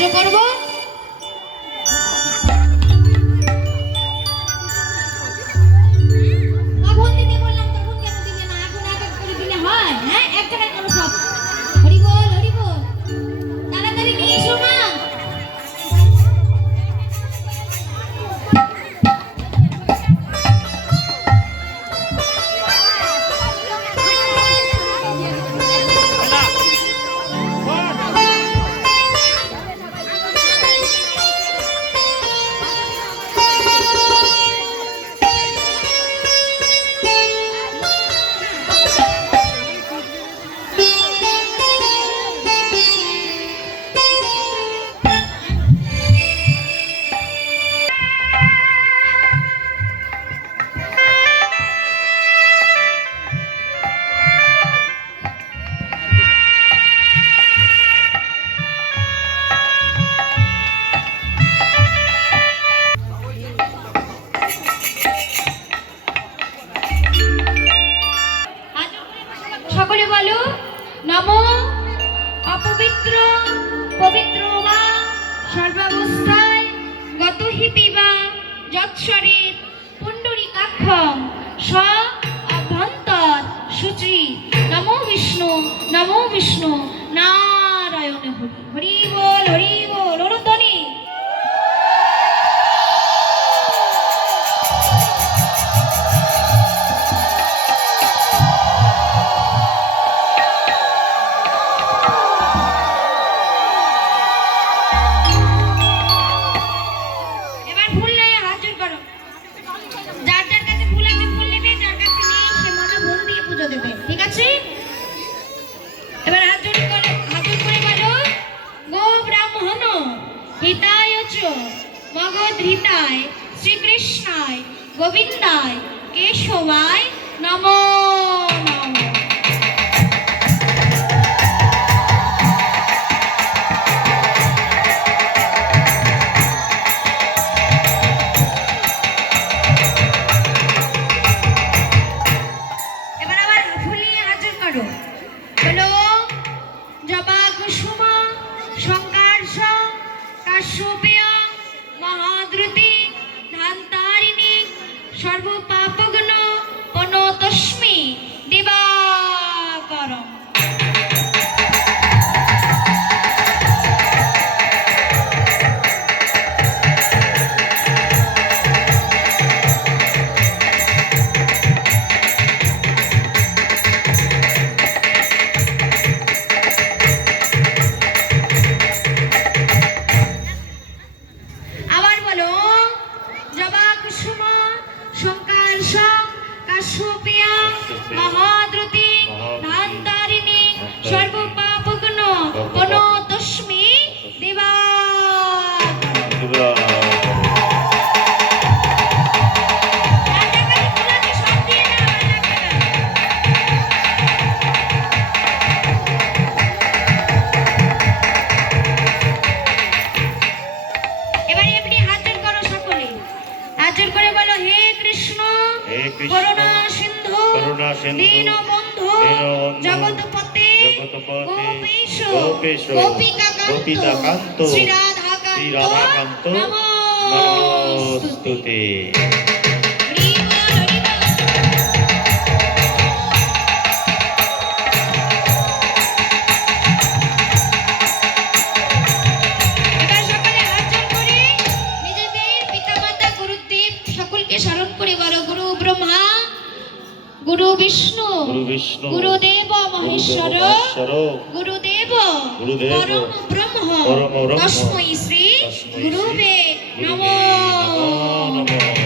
পুজো করব? নম অপবিত্র পবিত্র বা সর্বাবস্থায় গত হি পিবা যৎসরিত পুণ্ডরিকাক্ষম স অভ্যন্তর শুচি নমো বিষ্ণু নমো বিষ্ণু, নাম মগধৃতায় শ্রীকৃষ্ণায় গোবিন্দায় কেশবায় নমো সর্বপাপ শীর্ষং কাশ্যপিয়া মহাদ্রুতি ধান্তারিণী সর্বপাপগ্ন কোনো তস্মি দিবা করুণা সিন্ধু দীনবন্ধু জগৎপতি গোপীশ গোপীশ গোপিকা কান্ত শ্রী রাধাকান্ত নমস্তুতে। গুরু বিষ্ণু গুরু বিষ্ণু গুরুদেব মহেশ্বর গুরুদেব পরম ব্রহ্ম তস্মৈ শ্রী গুরুবে নমঃ